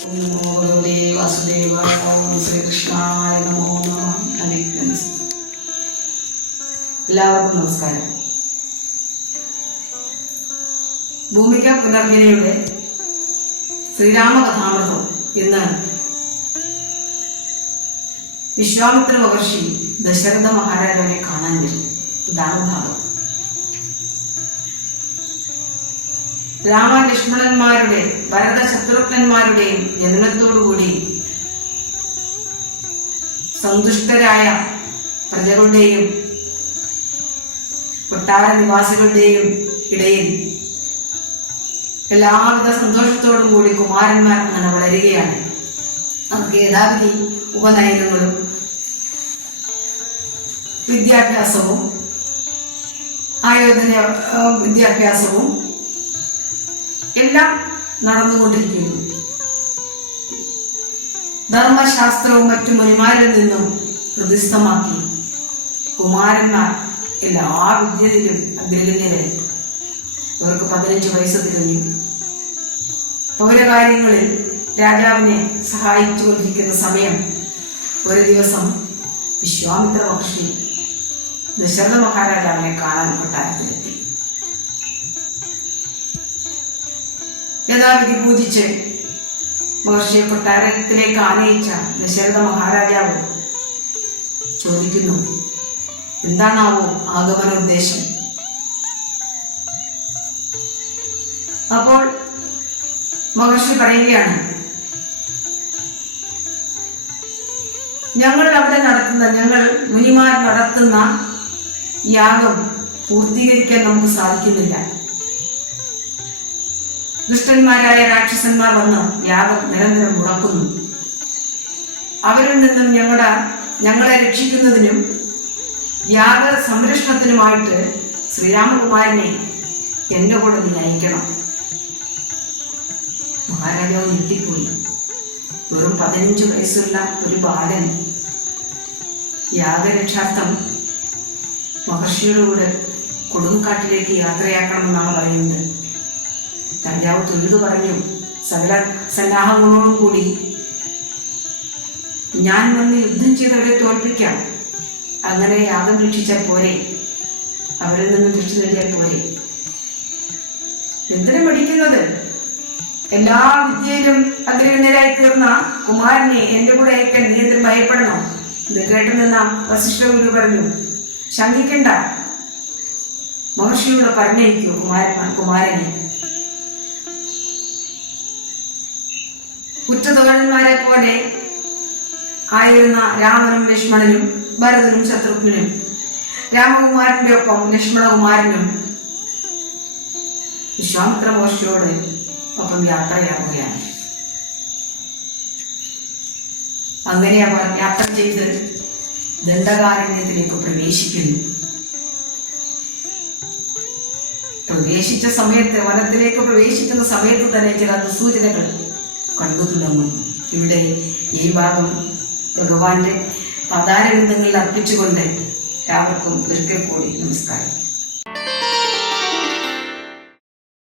വാസുദേവായ ശ്രീകൃഷ്ണായ നമോ നമഃ. എല്ലാവർക്കും നമസ്കാരം. ഭൂമിക പുനർജനയുടെ ശ്രീരാമകഥാമൃതം ഇന്ന് വിശ്വാമിത്ര മഹർഷി ദശരഥ മഹാരാജാവിനെ കാണാൻ വരും. ഇതാണ് ഭാഗം. രാമലക്ഷ്മണന്മാരുടെ ഭരത ശത്രുഘ്നന്മാരുടെയും ജനനത്തോടുകൂടി സന്തുഷ്ടരായ പ്രജകളുടെയും കൊട്ടാര നിവാസികളുടെയും ഇടയിൽ എല്ലാവിധ സന്തോഷത്തോടും കൂടി കുമാരന്മാർ അങ്ങനെ വളരുകയാണ്. അവർക്ക് യഥാവിധി ഉപനയനങ്ങളും വിദ്യാഭ്യാസവും ആയോധന വിദ്യാഭ്യാസവും എല്ലാം നടന്നുകൊണ്ടിരിക്കുന്നു. ധർമ്മശാസ്ത്രവും മറ്റു മുനിമാരിൽ നിന്നും ഹൃദയസ്ഥമാക്കി കുമാരന്മാർ എല്ലാ വിദ്യയിലും അഗ്രഗണ്യരായി. അവർക്ക് 15 വയസ്സ് തികഞ്ഞു. പൗരകാര്യങ്ങളിൽ രാജാവിനെ സഹായിച്ചുകൊണ്ടിരിക്കുന്ന സമയം ഒരു ദിവസം വിശ്വാമിത്ര മഹർഷി ദശരഥ മഹാരാജാവിനെ കാണാൻ കൊട്ടാരത്തിലെത്തി. യഥാവിധി പൂജിച്ച് മഹർഷിയെ കൊട്ടാരത്തിലേക്ക് ആനയിച്ച ദശരഥ മഹാരാജാവ് ചോദിക്കുന്നു, എന്താണാവോ ആഗമനോദ്ദേശം? അപ്പോൾ മഹർഷി പറയുകയാണ്, ഞങ്ങൾ മുനിമാർ നടത്തുന്ന യാഗം പൂർത്തീകരിക്കാൻ നമുക്ക് സാധിക്കുന്നില്ല. ദുഷ്ടന്മാരായ രാക്ഷസന്മാർ വന്ന് യാഗം നിരന്തരം മുടക്കുന്നു. അവരിൽ നിന്നും ഞങ്ങളെ രക്ഷിക്കുന്നതിനും യാഗ സംരക്ഷണത്തിനുമായിട്ട് ശ്രീരാമകുമാരനെ എന്റെ കൂടെ നീ അയക്കണം. മഹാരാജാവ് ഞെട്ടിപ്പോയി. വെറും 15 വയസ്സുള്ള ഒരു ബാലൻ യാഗരക്ഷാർത്ഥം മഹർഷിയുടെ കൂടെ കൊടുങ്കാട്ടിലേക്ക് യാത്രയാക്കണമെന്നാണ് പറയുന്നത്. രാജാവ് തൊഴുതു പറഞ്ഞു, സകല സന്നാഹങ്ങളോടും കൂടി ഞാൻ വന്ന് യുദ്ധം ചെയ്തവരെ തോൽപ്പിക്കാം. അങ്ങനെ യാഗം രക്ഷിച്ചാൽ പോരെ, അവരിൽ നിന്നും രക്ഷ നേടിയാൽ പോരെ. എന്തിനു പഠിക്കുന്നത്? എല്ലാ വിദ്യയിലും അഗ്രഗണ്യരായി തീർന്ന കുമാരനെ എന്റെ കൂടെ അയക്കാൻ നീ എന്തിനും ഭയപ്പെടണോ? ഇത് കേട്ടു നിന്ന വസിഷ്ഠ ഗുരു പറഞ്ഞു, ശങ്കിക്കണ്ട, മഹർഷിയോട് പറഞ്ഞയക്കൂ കുമാരനെ. ഉറ്റതോഴന്മാരെ പോലെ ആയിരുന്ന രാമനും ലക്ഷ്മണനും ഭരതനും ശത്രുഘ്നും രാമകുമാരന്റെ ഒപ്പം ലക്ഷ്മണകുമാരനും വിശ്വാമിത്ര മഹർഷിയോട് ഒപ്പം യാത്രയാവുകയാണ്. അങ്ങനെ അവർ യാത്ര ചെയ്ത് ദണ്ഡകാരണ്യത്തിലേക്ക് പ്രവേശിക്കുന്നു. വനത്തിലേക്ക് പ്രവേശിക്കുന്ന സമയത്ത് തന്നെ ചില ദുസൂചനകൾ കണ്ടു തുടങ്ങുന്നു. ഇവിടെ ഈ ഭാഗം ഭഗവാന്റെ പദാരവിന്ദങ്ങളിൽ അർപ്പിച്ചുകൊണ്ട് എല്ലാവർക്കും ഒരിക്കൽ കൂടി നമസ്കാരം.